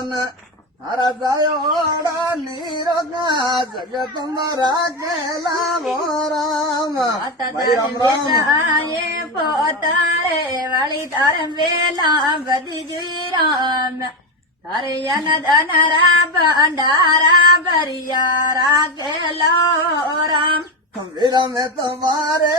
દોન તારા જાયોડા નીરોગા જગત મારા કેલા વો રામ ભાઈ રામ રામ પોતારે વાળી તારે વેલા બધી જોઈ રામ તારે અનદનરા ભંડારા ભરિયા રાખેલો રામ વીરા મેં તમારે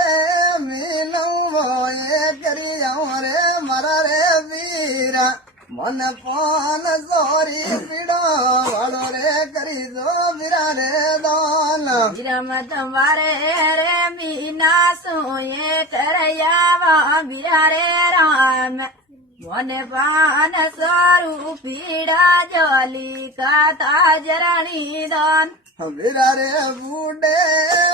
મિલવું હોય કરી રે મારા રે વીરા મને પાન સોરી પીડો વાળો રે કરી દો વીરા રે દોન વિરમ તમારે રે મીના સોએ કરયાવા વીરા રે રામ મને પાન સોરું પીડા જોલી કાતા જરણી દોન વીરા રે બુડે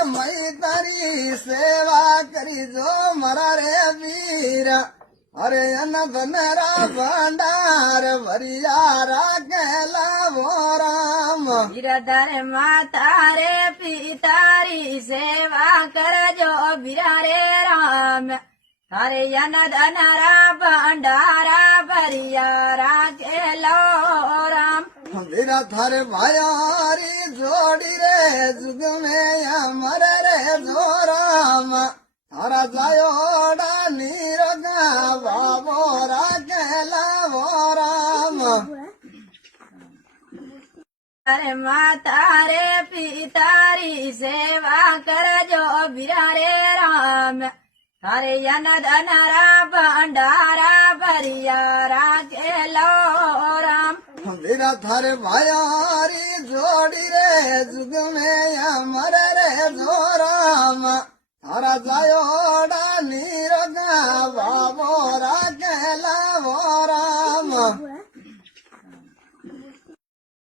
મય તારી સેવા કરી દો મારા રે વીરા અરે અનધનરા ભંડાર વરિયા રાખેલા વો રામ વિરધર માતા રે પિતારી સેવા કરજો વિરા રે રામ તારે અનધનરા ભંડારા ભરિયા રાખેલો રામ વીરા થારે ભાયારી જોડી રે જુગ મેં અમર રે જો રામ તારા જાયોડા નીરોગા બાબો રાખેલા વો રામ તારે માતા રે પિતારી સેવા કરજો વિરા રે રામ તારે અનદનરા ભંડારા ભરિયા રાખેલો રામ વીરા થારે ભાયારી જોડી રે જુગ મેં અમર રે જો રામ તારા જાયોડા નીરોગા બાબો રાખેલા વો રામ